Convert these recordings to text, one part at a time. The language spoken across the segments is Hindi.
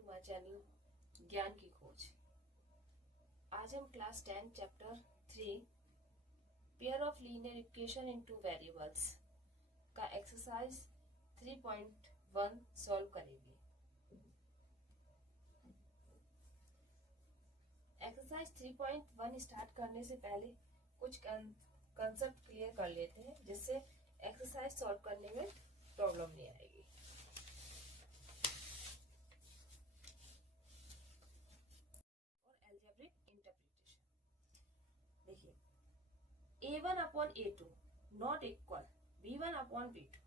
टू माय चैनल ज्ञान की खोज। आज हम class 10 chapter 3 pair of linear equation in two variables का एक्सरसाइज 3.1 सॉल्व करेंगे। एक्सरसाइज 3.1 स्टार्ट करने से पहले कुछ कंसेप्ट क्लियर कर लेते हैं, जिससे एक्सरसाइज सॉल्व करने में प्रॉब्लम नहीं आएगी। देखिए, a1 upon a2 not equal b1 upon b2,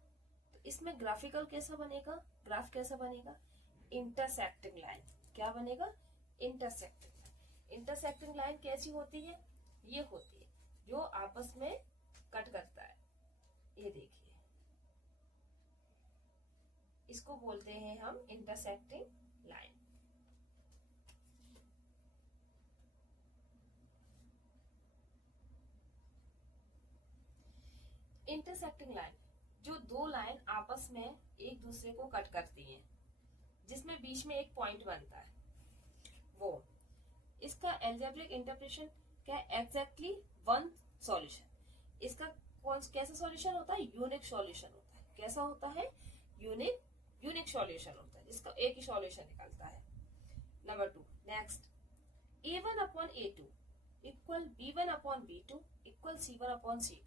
तो इसमें ग्राफिकल कैसा बनेगा? ग्राफ कैसा बनेगा? Intersecting line. क्या बनेगा? Intersecting line. इंटरसेक्टिंग लाइन कैसी होती है? ये होती है जो आपस में कट करता है। ये देखिए, इसको बोलते हैं हम इंटरसेक्टिंग लाइन। इंटरसेक्टिंग लाइन जो दो लाइन आपस में एक दूसरे को कट करती हैं, जिसमें बीच में एक पॉइंट बनता है, वो इसका अलजेब्रिक इंटरप्रिटेशन क्या है? Exactly one solution. इसका कैसा सॉल्यूशन होता है? यूनिक सॉल्यूशन होता है। कैसा होता है? यूनिक सॉल्यूशन होता है, जिसका एक ही सॉल्यूशन निकलता है। Number 2, next, a1 upon a2 equal b1 upon b2 equal c1 upon c2।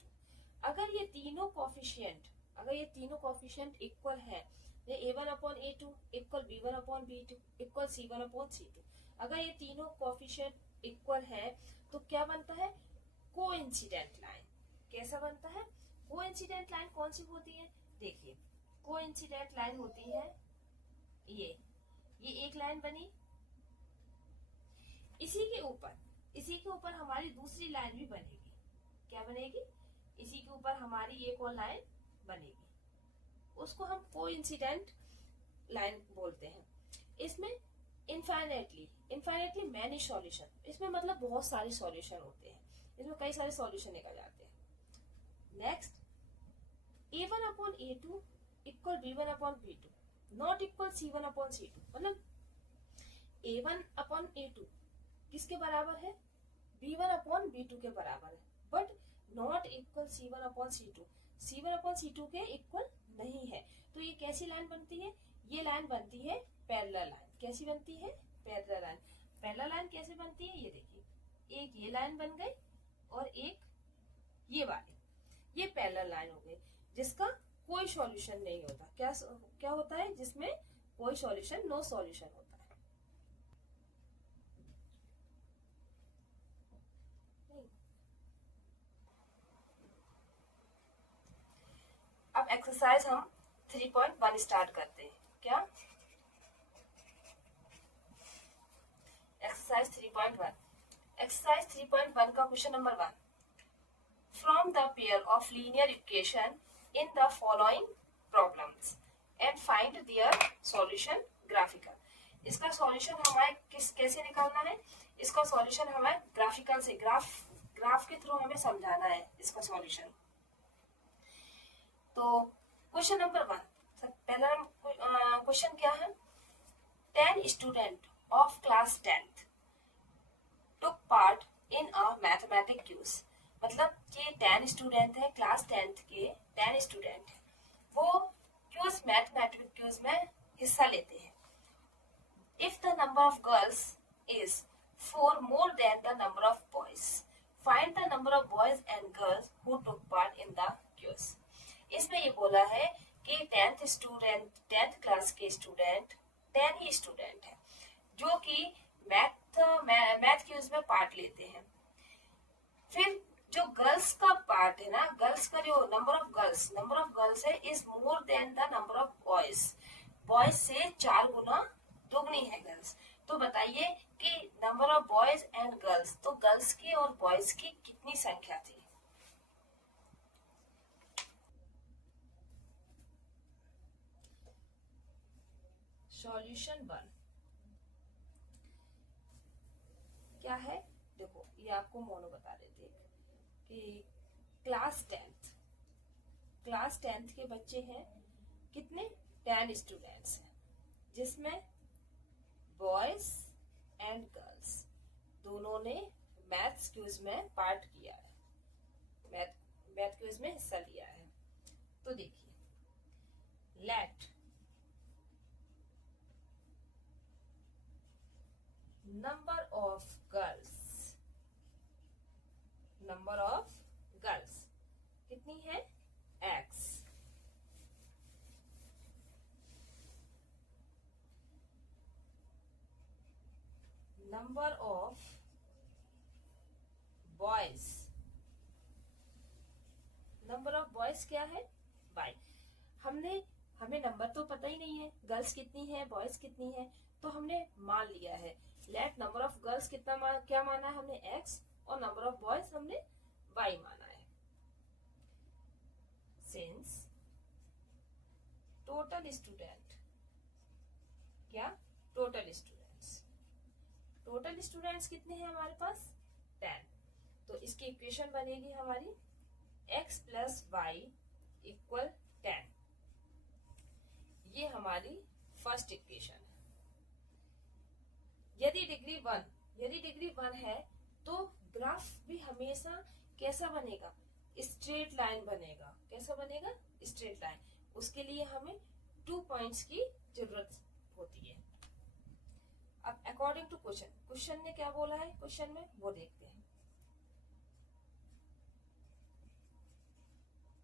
अगर ये तीनों कोफिशिएंट इक्वल है, a1 upon a2 equal b1 upon b2 equal c1 upon c2, अगर ये तीनों कोफिशिएंट इक्वल है तो क्या बनता है? Coincident line. कैसा बनता है? कोइंसिडेंट लाइन कौन सी होती है? देखिए, कोइंसिडेंट लाइन होती है ये एक लाइन बनी, इसी के ऊपर हमारी दूसरी लाइन भी बनेगी। क्या बनेगी? इसी के ऊपर हमारी एक और लाइन बनेगी, उसको हम कोइंसिडेंट लाइन बोलते हैं। इसमें इनफाइनेटली मैनी सॉल्यूशन, इसमें मतलब बहुत सारे सॉल्यूशन होते हैं, इसमें कई सारे सॉल्यूशन निकल जाते हैं। Next, a1 upon a2 equal b1 upon b2 not equal c1 upon c2, मतलब a1 अपॉन a2 किसके बराबर है? b1 अपॉन b2 के बराबर है, but not equal c1 upon c2, c1 upon c2 के इक्वल नहीं है। तो ये कैसी लाइन बनती है? ये लाइन बनती है पैरेलल लाइन। कैसी बनती है? Parallel line. पैरेलल लाइन कैसे बनती है? ये देखिए, एक ये लाइन बन गई और एक ये वाली, ये पैरेलल लाइन हो गई, जिसका कोई सॉल्यूशन नहीं होता। क्या होता है? जिसमें कोई सॉल्यूशन, नो सॉल्यूशन होता है। अब एक्सरसाइज हम 3.1 स्टार्ट करते हैं। क्या? एक्सरसाइज 3.1। एक्सरसाइज 3.1 का question number 1, from the pair of linear equation in the following problems and find their solution graphical. इसका सॉल्यूशन हमें कैसे निकालना है? इसका सॉल्यूशन हमें ग्राफिकल से, ग्राफ के थ्रू हमें समझाना है इसका सॉल्यूशन। तो क्वेश्चन नंबर 1, पहला क्वेश्चन क्या है? 10 student of class 10th took part in a mathematics quiz। मतलब ये 10 स्टूडेंट है, क्लास 10th के 10 स्टूडेंट है, वो क्विज, मैथमेटिक्स क्विज में हिस्सा लेते हैं। If the number of girls is 4 more than the number of boys, find the number of boys and girls who took part in the quiz। इसमें ये बोला है कि 10th क्लास के स्टूडेंट 10 ही स्टूडेंट है जो कि मैथ क्विज में पार्ट लेते हैं। फिर जो गर्ल्स का पार्ट है ना, गर्ल्स का जो नंबर ऑफ गर्ल्स है is more than the number of boys से 4 गुना दुगनी है गर्ल्स। तो बताइए कि number of boys and girls, तो गर्ल्स की और बॉयज की कितनी संख्या थी? सॉल्यूशन 1 क्या है? देखो, ये आपको मोनो बता देते हैं कि क्लास 10th के बच्चे हैं, कितने? 10 स्टूडेंट्स हैं, जिसमें बॉयज एंड गर्ल्स दोनों ने मैथ्स क्विज में पार्ट किया है, मैथ क्विज में हिस्सा लिया है। तो देखिए, लेट नंबर ऑफ गर्ल्स कितनी है? x। नंबर ऑफ बॉयज क्या है? y। हमें नंबर तो पता ही नहीं है गर्ल्स कितनी है बॉयज कितनी है, तो हमने मान लिया है लेट नंबर ऑफ गर्ल्स क्या माना है हमने? x, और नंबर ऑफ बॉयज हमने y माना है। Since total student total students कितने हैं हमारे पास? 10। तो इसकी इक्वेशन बनेगी हमारी x प्लस वाई इक्वल 10। ये हमारी फर्स्ट इक्वेशन है। यदि डिग्री 1 है तो ग्राफ भी हमेशा कैसा बनेगा? स्ट्रेट लाइन बनेगा। कैसा बनेगा? Straight line. उसके लिए हमें 2 पॉइंट्स की जरूरत होती है। अब अकॉर्डिंग टू क्वेश्चन ने क्या बोला है क्वेश्चन में, वो देखते हैं।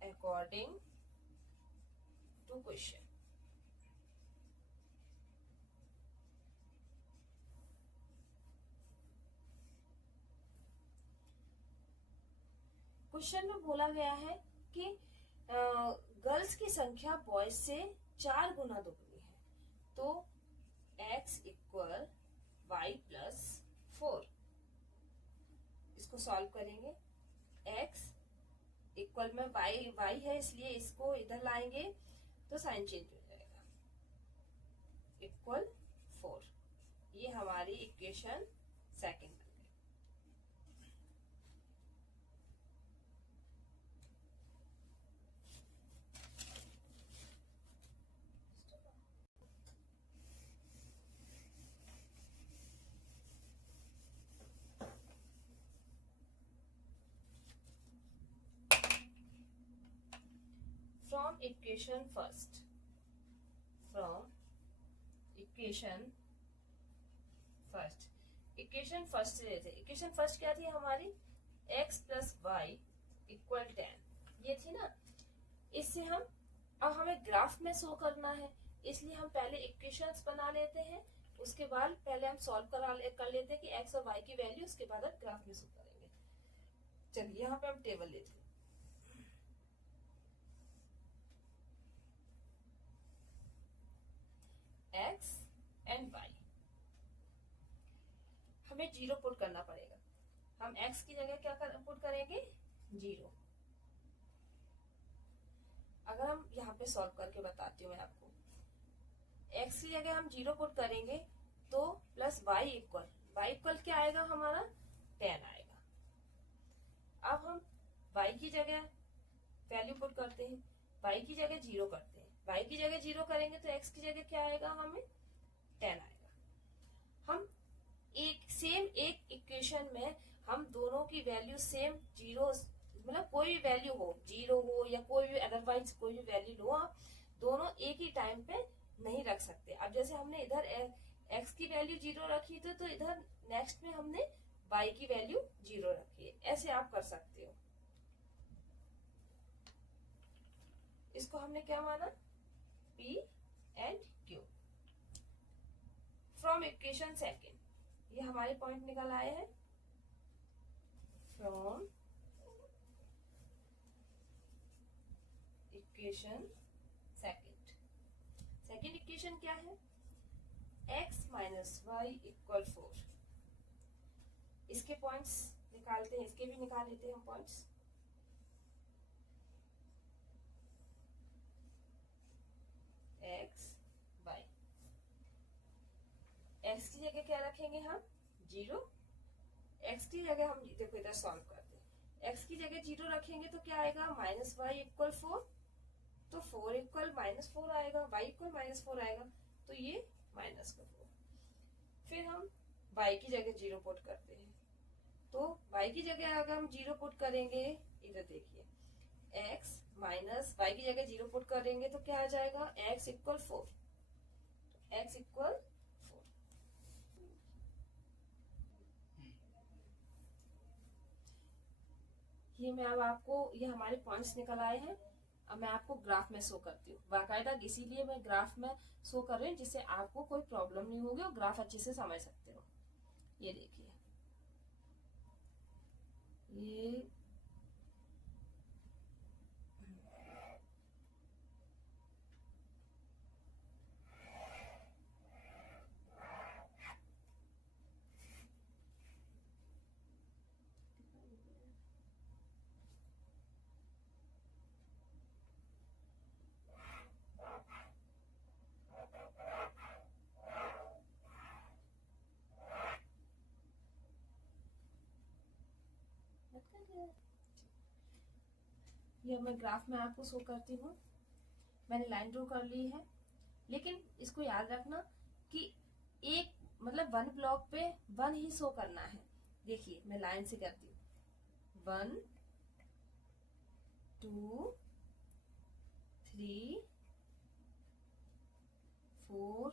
अकॉर्डिंग टू क्वेश्चन, क्वेश्चन में बोला गया है कि गर्ल्स की संख्या बॉयज से 4 गुना दुगनी है, तो x इक्वल वाई प्लस 4। इसको सॉल्व करेंगे। x इक्वल में y है इसलिए इसको इधर लाएंगे तो साइन चेंज हो जाएगा, इक्वल 4। ये हमारी इक्वेशन सेकंड बन गई। From equation फर्स्ट से लेते। इक्वेशन फर्स्ट क्या थी हमारी? x प्लस वाई इक्वल 10, ये थी ना। इससे अब हमें ग्राफ में शो करना है, इसलिए हम पहले इक्वेशंस बना लेते हैं, उसके बाद पहले हम सॉल्व कर लेते हैं कि x और y की वैल्यू, उसके बाद हम ग्राफ में शो करेंगे। चलिए यहाँ पे हम टेबल लेते हैं। x एंड y हमें 0 पुट करना पड़ेगा। हम x की जगह क्या पुट करेंगे? 0। अगर हम यहाँ पे सॉल्व करके बताती हूँ मैं आपको, x की जगह हम 0 पुट करेंगे तो प्लस y इक्वल क्या आएगा हमारा? 10 आएगा। अब हम y की जगह वैल्यू पुट करते हैं, y की जगह 0 करते हैं। y की जगह 0 करेंगे तो x की जगह क्या आएगा? हमें 10 आएगा। हम एक इक्वेशन में हम दोनों की वैल्यू सेम 0, मतलब कोई भी वैल्यू हो, 0 हो या कोई भी अदरवाइज कोई भी वैल्यू लो, आप दोनों एक ही टाइम पे नहीं रख सकते। अब जैसे हमने इधर x की वैल्यू 0 रखी थी तो इधर नेक्स्ट में हमने y की वैल्यू 0 रखी है। ऐसे आप कर सकते हो। इसको हमने क्या माना? P and Q। From equation second, ये हमारे पॉइंट निकल आए हैं। फ्रॉम इक्वेशन सेकेंड इक्वेशन क्या है? x minus Y equal 4। इसके पॉइंट्स निकालते हैं, इसके भी निकाल लेते हैं हम पॉइंट्स। x वाई, x की जगह क्या रखेंगे हम? 0। x की जगह हम देखो इधर सॉल्व करते हैं, x की जगह 0 रखेंगे तो क्या आएगा? माइनस वाई इक्वल 4, तो 4 इक्वल -4 आएगा, y इक्वल -4 आएगा, तो ये -4। फिर हम y की जगह 0 पुट करते हैं। तो y की जगह अगर हम 0 पुट करेंगे, इधर देखिए x माइनस y की जगह 0 पुट करेंगे तो क्या आ जाएगा, x इक्वल 4, x इक्वल 4। ये मैं अब आपको, ये हमारे पॉइंट्स निकल आए हैं। अब मैं आपको ग्राफ में शो करती हूँ, बाकायदा इसीलिए मैं ग्राफ में शो कर रही हूँ जिससे आपको कोई प्रॉब्लम नहीं होगी और ग्राफ अच्छे से समझ सकते हो। ये देखिए, ये ये मैं ग्राफ में आपको शो करती हूँ। मैंने लाइन ड्रॉ कर ली है, लेकिन इसको याद रखना कि एक मतलब 1 ब्लॉक पे 1 ही शो करना है। देखिए मैं लाइन से करती हूँ, 1 2 3 4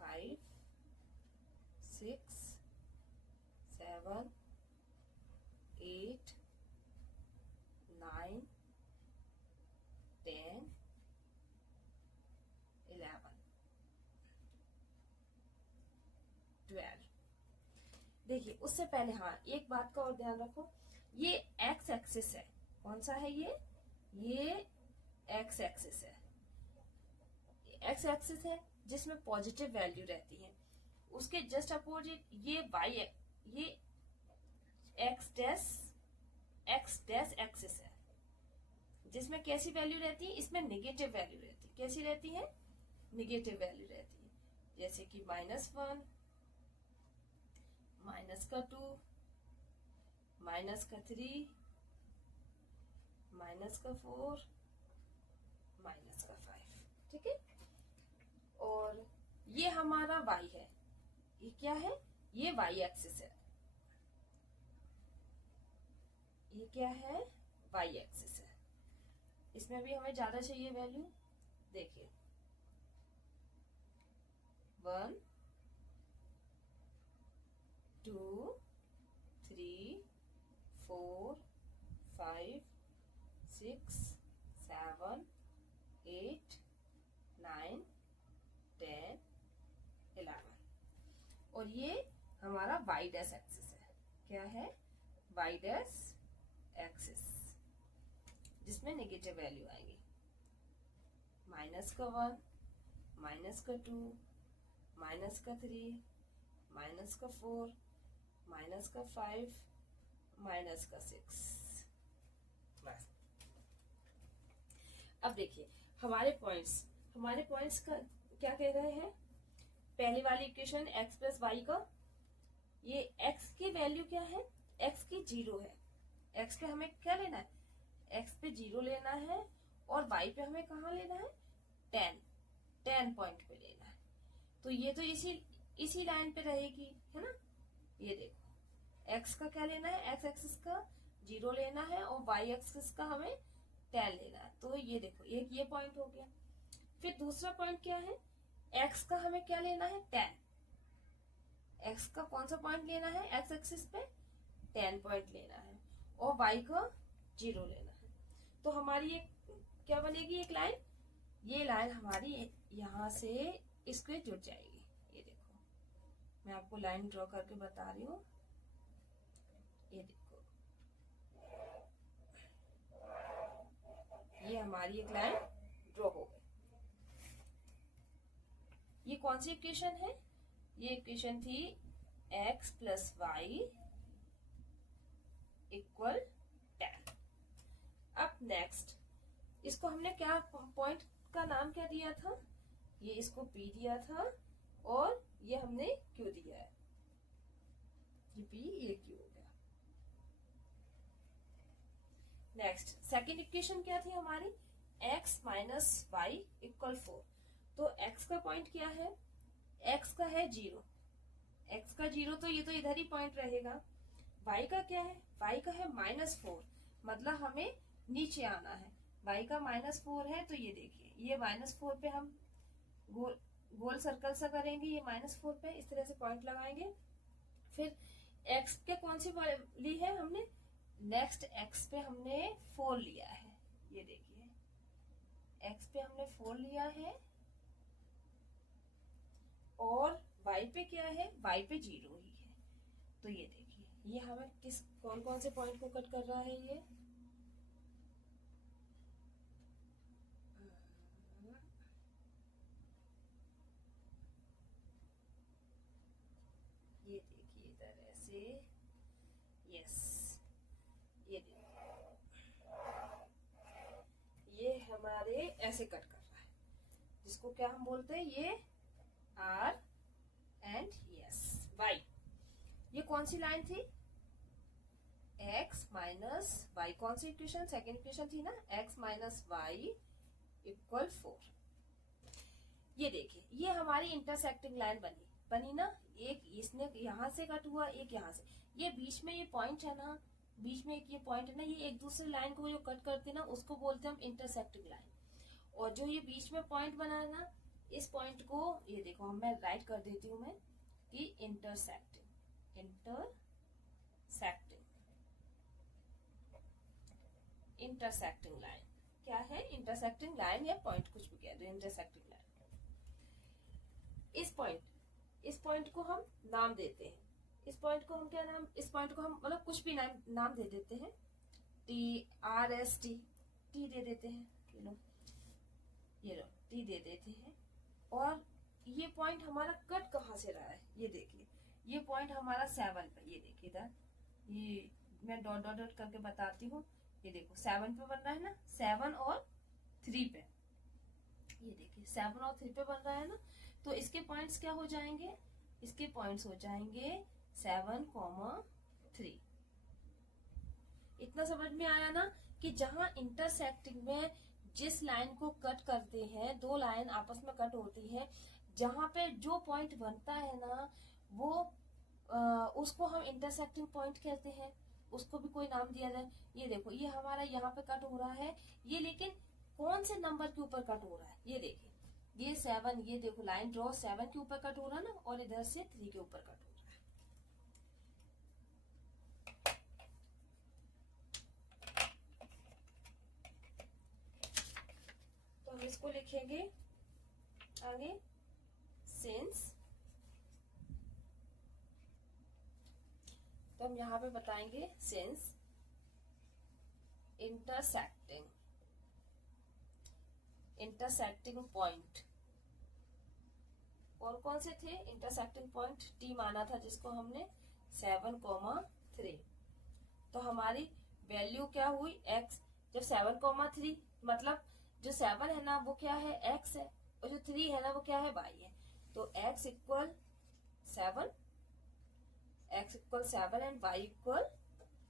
5 6 7 8 9 10 11 12। देखिए उससे पहले हाँ एक बात का और ध्यान रखो, ये एक्स एक्सिस है। कौन सा है ये एक्स एक्सिस है। एक्स एक्सिस है जिसमें पॉजिटिव वैल्यू रहती है। उसके जस्ट अपोजिट ये वाई, ये एक्स डैश एक्सिस है जिसमें कैसी वैल्यू रहती है, इसमें निगेटिव वैल्यू रहती है। कैसी रहती है, निगेटिव वैल्यू रहती है। जैसे कि -1, -2, -3, -4, -5। ठीक है। और ये हमारा y है, ये क्या है, ये y एक्सिस है। ये क्या है, y एक्सिस है। इसमें भी हमें ज्यादा चाहिए वैल्यू। देखिए 1 2 3 4 5 6 7 8 9 10 11। और ये हमारा y डैश एक्सिस है। क्या है, y डैश एक्सिस, जिसमें नेगेटिव वैल्यू आएगी। -1, -2, -3, -4, -5, -6। बस। अब देखिए हमारे पॉइंट्स का क्या कह रहे हैं। पहली वाली इक्वेशन x प्लस वाई का, ये x की वैल्यू क्या है, x की 0 है। x पे हमें क्या लेना है, x पे 0 लेना है और y पे हमें कहाँ लेना है, 10 पॉइंट पे लेना है। तो ये तो इसी लाइन पे रहेगी, है ना। ये देखो x का क्या लेना है, x एक्सिस का 0 लेना है और y एक्सिस का हमें 10 लेना है। तो ये देखो एक ये पॉइंट हो गया। फिर दूसरा पॉइंट क्या है, x का हमें क्या लेना है, 10। x का कौन सा पॉइंट लेना है, x एक्सिस पे 10 पॉइंट लेना है और y का 0 लेना है। तो हमारी एक क्या बनेगी, एक लाइन, ये लाइन हमारी यहां से इसके जुड़ जाएगी। ये देखो मैं आपको लाइन ड्रॉ करके बता रही हूँ। ये देखो ये हमारी एक लाइन ड्रॉ हो गई। ये कौन सी इक्वेशन है, ये इक्वेशन थी x प्लस वाई इक्वल 10। अब नेक्स्ट, इसको हमने क्या पॉइंट का नाम क्या दिया था, ये इसको P दिया था और ये हमने Q दिया है। ये P ये Q हो गया। नेक्स्ट सेकेंड इक्वेशन क्या थी हमारी, x माइनस वाई इक्वल 4। तो x का पॉइंट क्या है, x का है 0, x का 0 तो ये तो इधर ही पॉइंट रहेगा। y का क्या है, y का है -4, मतलब हमें नीचे आना है। y का -4 है, तो ये देखिए ये -4 पे हम गोल सर्कल सा करेंगे, ये -4 पे इस तरह से पॉइंट लगाएंगे। फिर x के कौन सी ली है हमने, नेक्स्ट x पे हमने 4 लिया है, ये देखिए x पे हमने 4 लिया है, और y पे क्या है, y पे 0 ही है। तो ये देखिए ये हमें किस कौन कौन से पॉइंट को कट कर रहा है, ये देखिए इधर ऐसे, यस ये ये हमारे ऐसे कट कर रहा है, जिसको क्या हम बोलते हैं, ये R एंड यस Y। ये कौन सी लाइन थी, x माइनस वाई, कौन सी इक्वेशन, सेकेंड इक्वेशन थी ना, x माइनस वाई इक्वल 4। ये देखिए ये हमारी इंटरसेक्टिंग लाइन बनी ना, एक इसने यहाँ से कट हुआ, एक यहाँ से, ये बीच में ये पॉइंट है ना, बीच में एक ये पॉइंट है ना, ये एक दूसरे लाइन को जो कट करते हैं ना, उसको बोलते हैं हम इंटरसेक्टिंग लाइन। और जो ये बीच में पॉइंट बना है ना, इस पॉइंट को ये देखो मैं राइट कर देती हूँ मैं कि इंटरसेक्टिंग लाइन क्या है, इंटरसेक्टिंग लाइन या पॉइंट कुछ भी कह दो, इंटरसेक्टिंग लाइन। इस पॉइंट को हम नाम देते हैं, इस पॉइंट को हम क्या नाम, इस पॉइंट को हम मतलब कुछ भी नाम दे देते हैं, टी दे देते हैं, ये लो टी दे देते हैं। और ये पॉइंट हमारा कट कहाँ से रहा है, ये देखिए ये पॉइंट हमारा 7 पे, ये देखिए इधर, ये मैं डॉट डॉट डॉट करके बताती हूँ, ये देखो 7 पे बन रहा है ना, 7 और 3 पे, ये देखिए 7 और 3 पे बन रहा है ना। तो इसके पॉइंट्स क्या हो जाएंगे, इसके पॉइंट्स हो जाएंगे 7,3। इतना समझ में आया ना कि जहां इंटरसेक्टिंग में जिस लाइन को कट करते हैं, दो लाइन आपस में कट होती है, जहां पे जो पॉइंट बनता है ना, वो उसको हम इंटरसेक्टिंग पॉइंट कहते हैं, उसको भी कोई नाम दिया जाए। ये देखो ये हमारा यहाँ पे कट हो रहा है, ये लेकिन कौन से नंबर के ऊपर कट हो रहा है, ये देखिए ये 7, ये देखो लाइन ड्रॉ 7 के ऊपर कट हो रहा है ना, और इधर से 3 के ऊपर कट हो रहा है। तो हम इसको लिखेंगे आगे, सिंस, तो हम यहाँ पे बताएंगे सिंस इंटरसेक्टिंग पॉइंट, और कौन से थे इंटरसेक्टिंग पॉइंट, टी माना था जिसको हमने 7,3। तो हमारी वैल्यू क्या हुई, x, जब 7,3 मतलब जो 7 है ना वो क्या है, x है, और जो 3 है ना वो क्या है, y है। तो x equal 7 and y equal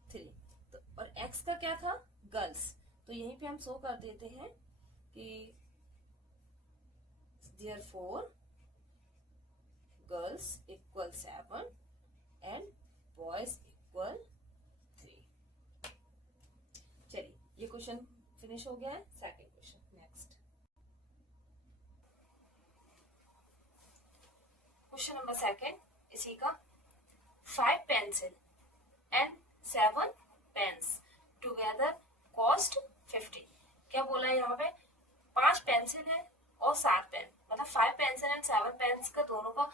3। तो और x का क्या था, गर्ल्स, तो यहीं पे हम शो कर देते हैं कि therefore girls equal 7 and boys equal 3। चलिए ये क्वेश्चन फिनिश हो गया है। Second question, next question number second, इसी का 5 pencil and 7 pens together cost 50। क्या बोला है यहाँ पे, 5 पेंसिल है और 7 पेन, मतलब 5 पेंसिल एंड 7 पेन्स का दोनों का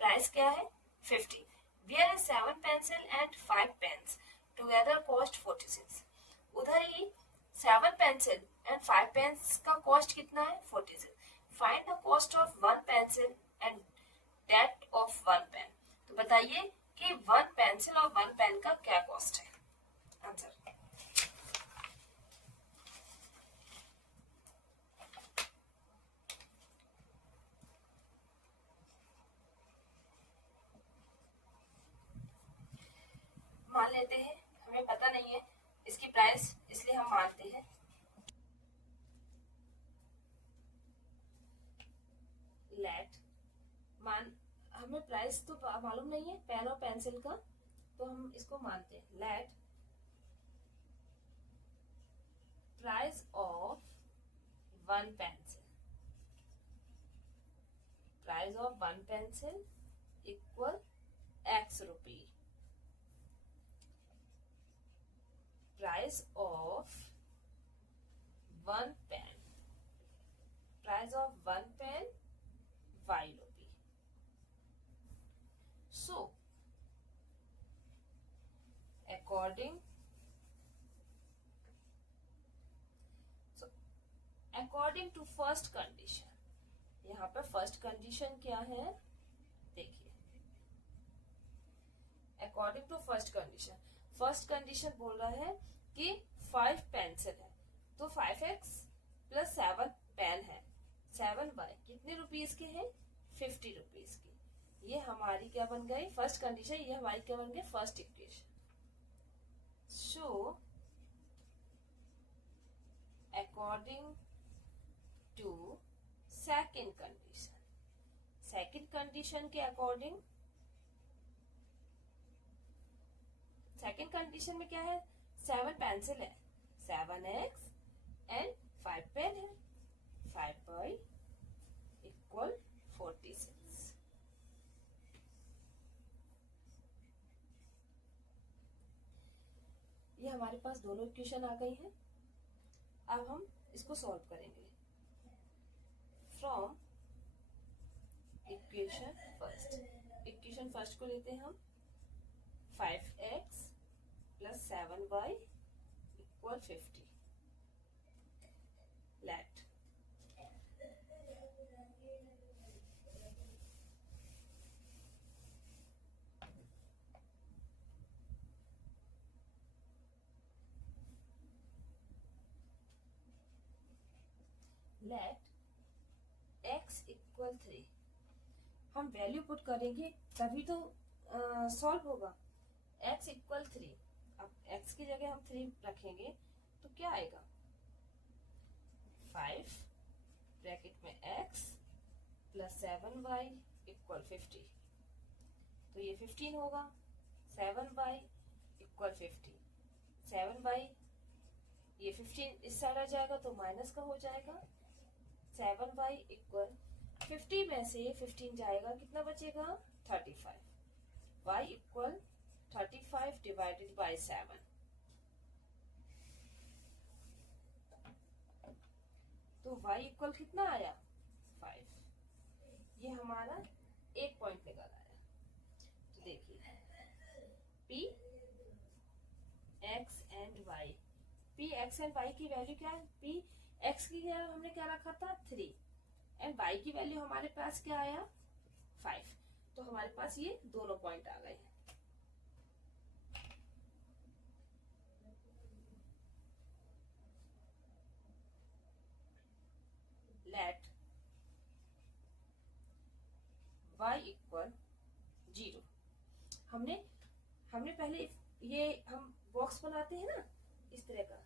प्राइस क्या है, 50। Where is 7 pencil and 5 pens together cost 46। उधर ही 7 पेंसिल एंड 5 पेन्स का कॉस्ट कितना है, 46। Find the cost of 1 pencil and that of 1 pen. तो बताइए कि 1 पेंसिल और 1 पेन का क्या कॉस्ट है। आंसर, मान लेते हैं हमें पता नहीं है इसकी प्राइस, इसलिए हम मानते हैं हमें प्राइस तो मालूम नहीं है पेन और पेंसिल का, तो हम इसको मानते हैं let price of one pencil, price of one pencil equal x rupee, price of one pen, price of one pen y rupee. So according to first condition, यहाँ पे फर्स्ट कंडीशन क्या है देखिए. अकॉर्डिंग टू फर्स्ट कंडीशन बोल रहा है कि 5 पेंसिल है, तो 5x प्लस 7 पेन है, 7y कितने रुपीज के हैं 50 रुपीज की. ये हमारी क्या बन गई फर्स्ट कंडीशन, ये हमारी क्या बन गई first equation. So according to second condition के अकॉर्डिंग, सेकेंड कंडीशन में क्या है 7 पेंसिल है, 7x एंड 5 पेन है, 5y इक्वल 46. ये हमारे पास दोनों इक्वेशन आ गई हैं. अब हम इसको सॉल्व करेंगे. फ्रॉम इक्वेशन फर्स्ट को लेते हैं हम 5x plus 7y equal 50. Let x equal 3. हम वैल्यू पुट करेंगे तभी तो सॉल्व होगा. x इक्वल 3, अब x की जगह हम 3 रखेंगे तो क्या आएगा 5 ब्रैकेट में x प्लस 7y इक्वल 50. तो ये 15 होगा. 7y इक्वल 50, 7y ये 15 इस साइड आ जाएगा तो माइनस का हो जाएगा. 7y इक्वल 50 में से 15 जाएगा, कितना बचेगा 35. y equal 35 divided by 7. तो y इक्वल कितना आया 5. ये हमारा एक पॉइंट निकल आया. तो देखिए p x and y, p x and y की वैल्यू क्या है, p x की वैल्यू हमने क्या रखा था 3 एंड y की वैल्यू हमारे पास क्या आया 5. तो हमारे पास ये दोनों पॉइंट आ गए. Let y equal 0. हमने पहले ये हम बॉक्स बनाते हैं ना इस तरह का,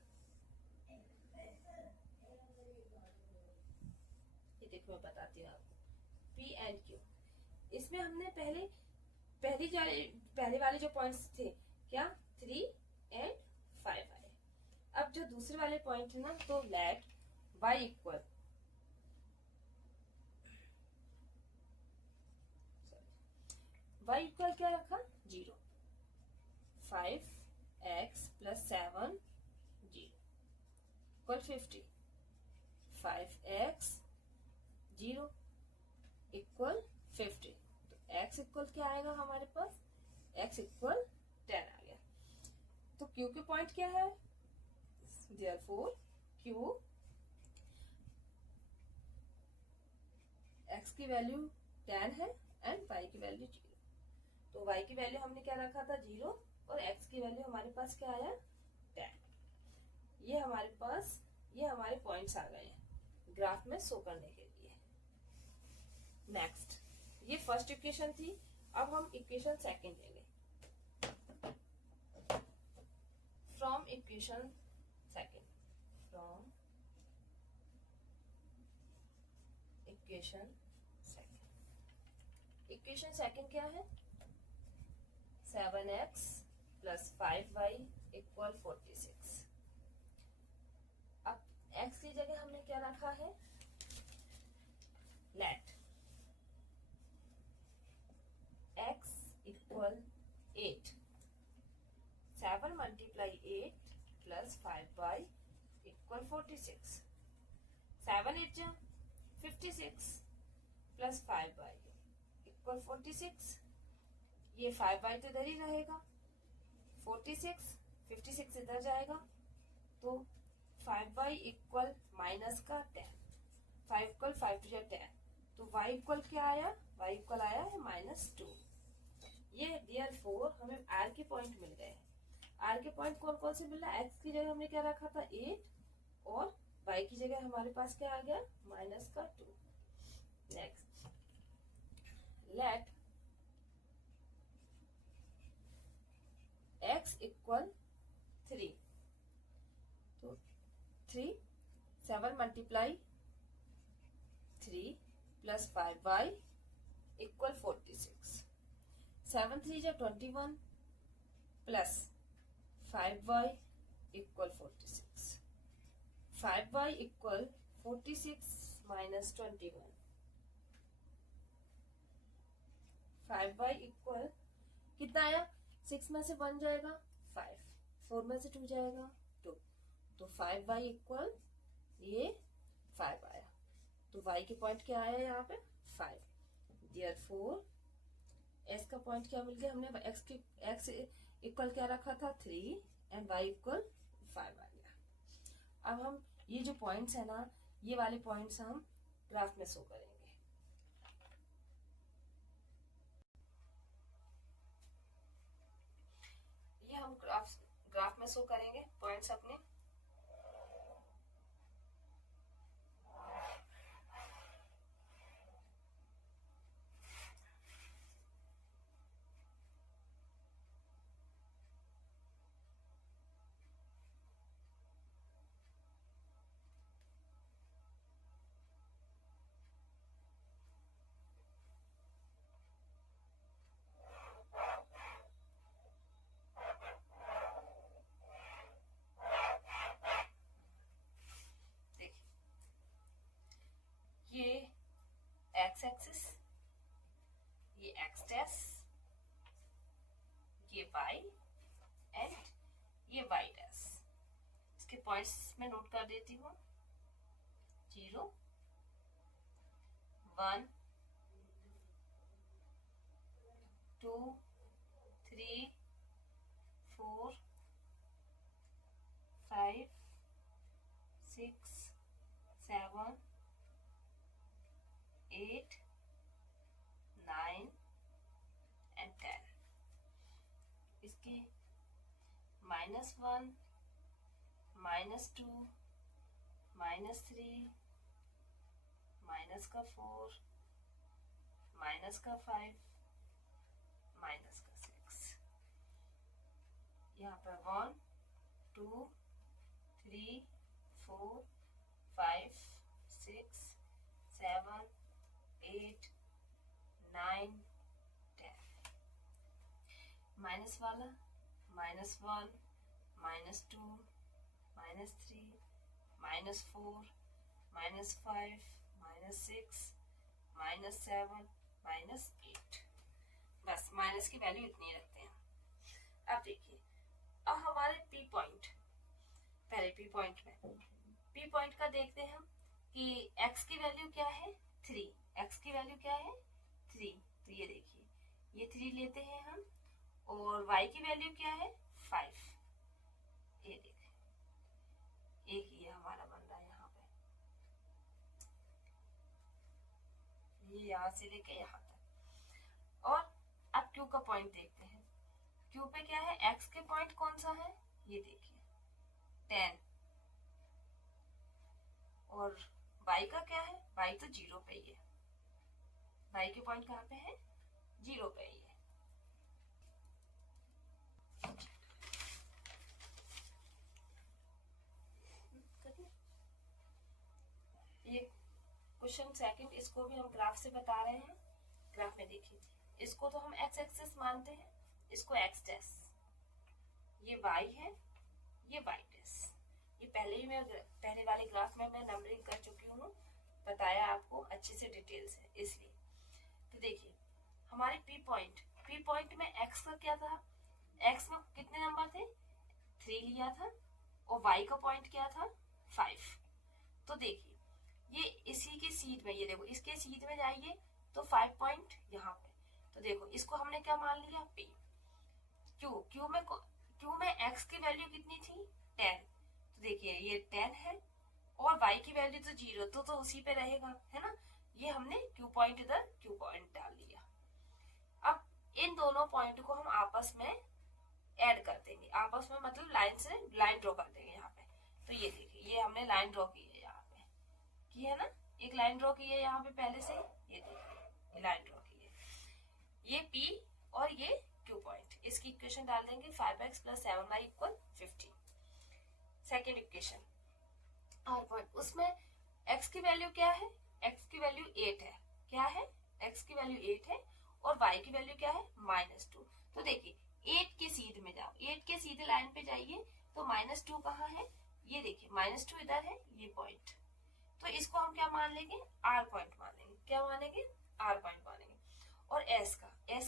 ये देखो मैं बताती हूँ आपको. P एंड Q, इसमें हमने पहले वाले जो पॉइंट्स थे क्या 3 एंड 5 आए. अब जो दूसरे वाले पॉइंट है ना, तो लेट y इक्वल क्या रखा 0. 5x plus 7 0 equal 50. 5x 0 equal 50. तो x इक्वल क्या आएगा हमारे पास, x इक्वल 10 आ गया. तो q के पॉइंट क्या है, देयरफॉर q x की वैल्यू 10 है एंड y की वैल्यू 0. तो y की वैल्यू हमने क्या रखा था 0 और x की वैल्यू हमारे पास क्या आया 10. ये हमारे पॉइंट्स आ गए हैं ग्राफ में शो करने के लिए. नेक्स्ट, ये फर्स्ट इक्वेशन थी. अब हम इक्वेशन सेकंड लेंगे. From equation second, question second क्या है, 7x प्लस 5y इक्वल 46। अब x की जगह हमने क्या रखा है, let x equal 8, 7 multiply 8 plus 5y equal 46। 7 8 जा 56 प्लस 5y इक्वल 46। ये 5y तो इधर ही रहेगा, 46 56 इधर जाएगा, तो 5y इक्वल माइनस का 10, 5 इक्वल 5 टू 10, तो y इक्वल क्या आया, y इक्वल आया है -2। ये देयरफॉर हमें r के पॉइंट मिल गए। r के पॉइंट कौन कौन से मिल रहा है, x की जगह हमने क्या रखा था 8 और y की जगह हमारे पास क्या आ गया -2। नेक्स्ट, लेट x इक्वल 3, तो 3 7 मल्टीप्लाई 3 प्लस 5y इक्वल 46। 7 3 जा 21 plus 5y equal 46। 5y equal 46 minus 21। 5y equal कितना आया, 6 में से 1 जाएगा 5, 4 में से 2 जाएगा 2, तो 5y इक्वल ये 5 आया। तो y के पॉइंट क्या आया यहाँ पे 5। देयरफॉर s का पॉइंट क्या मिल गया, हमने x इक्वल क्या रखा था 3 एंड y इक्वल 5 आ गया। अब हम ये जो पॉइंट्स है ना, ये वाले पॉइंट्स हम ग्राफ में शो करेंगे। ये हम ग्राफ में शो करेंगे पॉइंट्स अपने। ये x एक्सिस, ये x डैश, ये y एंड ये y डैश। इसके पॉइंट्स में नोट कर देती हूँ, 0 1 2 3 4 5 6 7 8 9 एंड 10। इसके -1 -2 -3 -4 -5 -6। यहाँ पर 1 2 3 4 5 6 7 8 9 10। माइनस वाला -1 -2 -3 -4 -5 -6 -7 -8। बस माइनस की वैल्यू इतनी रखते हैं। अब देखिए, अब हमारे पी पॉइंट, पहले पी पॉइंट में पी पॉइंट का देखते हैं हम कि x की वैल्यू क्या है 3, x की वैल्यू क्या है 3, तो ये देखिए ये 3 लेते हैं हम, और y की वैल्यू क्या है 5। ये देखिए एक ये हमारा बन रहा है यहाँ पे, ये यहाँ से लेके यहाँ तक। और अब q का पॉइंट देखते हैं, q पे क्या है, x के पॉइंट कौन सा है, ये देखिए 10, और y का क्या है, y तो 0 पे ही है, y के पॉइंट कहाँ पे है 0 पे ही है। ये क्वेश्चन सेकंड, इसको भी हम ग्राफ से बता रहे हैं। ग्राफ में देखिए इसको तो हम एक्स एक्सिस मानते हैं, इसको एक्स डैश, ये वाई है, ये वाई डैश। ये पहले ही मैं पहले वाली क्लास में मैं नंबरिंग कर चुकी हूँ, बताया आपको अच्छे से डिटेल से, इसलिए। तो देखिए हमारे पी पॉइंट में एक्स का क्या था, एक्स में कितने नंबर थे, 3 लिया था, और वाई का पॉइंट क्या था, 5। तो देखिए ये इसी की सीध में, ये देखो इसके सीध में जाइए तो 5 पॉइंट यहाँ पे, तो देखो इसको हमने क्या मान लिया, पी। क्यू में एक्स की वैल्यू कितनी थी, 10, तो देखिए ये 10 है, और वाई की वैल्यू तो 0, तो उसी पे रहेगा, है ना। ये हमने क्यू पॉइंट इधर क्यू पॉइंट डाल दिया। अब इन दोनों पॉइंट को हम आपस में ऐड कर देंगे, आपस में मतलब लाइन ड्रॉ कर देंगे यहाँ पे। तो ये देखिए ये हमने लाइन ड्रॉ की है, यहाँ पे की है ना, एक लाइन ड्रॉ की है यहाँ पे पहले से, ये देखिए लाइन ड्रॉ की है, ये P और ये Q पॉइंट। इसकी इक्वेशन डाल देंगे 5x + 7y = 50। Second equation R point, उसमें x की वैल्यू क्या है, x की वैल्यू 8 है, क्या है, x की वैल्यू 8 है, और y की वैल्यू क्या है, -2। तो देखिए 8 के सीध में जाओ, 8 के सीधे लाइन पे जाइए तो -2 कहाँ है, ये देखिए -2 इधर है, ये पॉइंट। तो इसको हम क्या मान लेंगे, R पॉइंट मान लेंगे, क्या मानेंगे, R पॉइंट मानेंगे। और S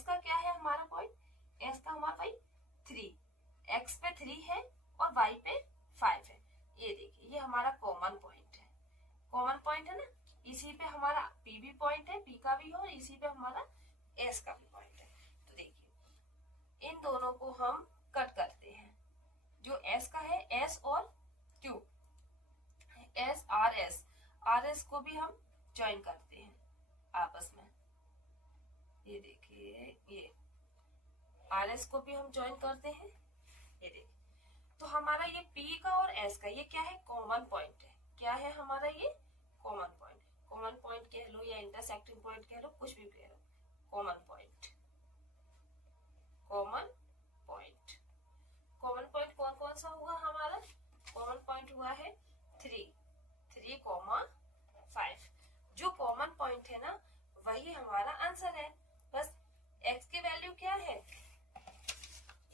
का क्या है हमारा पॉइंट, S का हमारा भाई 3, x पे 3 है और y पे 5 है। ये देखिए ये हमारा कॉमन पॉइंट है, कॉमन पॉइंट है ना, इसी पे हमारा P भी पॉइंट है, P का भी, और इसी पे हमारा S का भी पॉइंट है। तो देखिए इन दोनों को हम कट करते हैं, जो S का है, S और Q, आर एस को भी हम ज्वाइन करते हैं आपस में, ये देखिए ये आर एस को भी हम ज्वाइन करते हैं, ये देखिए। तो हमारा ये P का और S का ये क्या है, कॉमन पॉइंट है, क्या है हमारा ये कॉमन पॉइंट कह लो या इंटरसेक्टिंग पॉइंट कह लो, कुछ भी कह लो, कॉमन पॉइंट कौन कौन सा होगा हमारा, कॉमन पॉइंट हुआ है 3, 5। जो कॉमन पॉइंट है ना वही हमारा आंसर है। बस x की वैल्यू क्या है,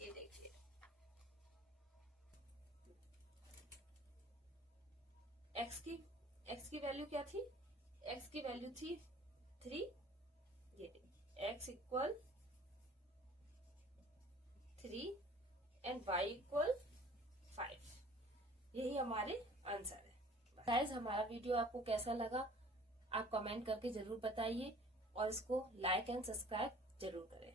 ये देखिए x की वैल्यू क्या थी, x की वैल्यू थी 3, ये देखिए x = 3 एंड y = 5, यही हमारे आंसर है। गाइस हमारा वीडियो आपको कैसा लगा आप कमेंट करके जरूर बताइए, और इसको लाइक एंड सब्सक्राइब जरूर करें।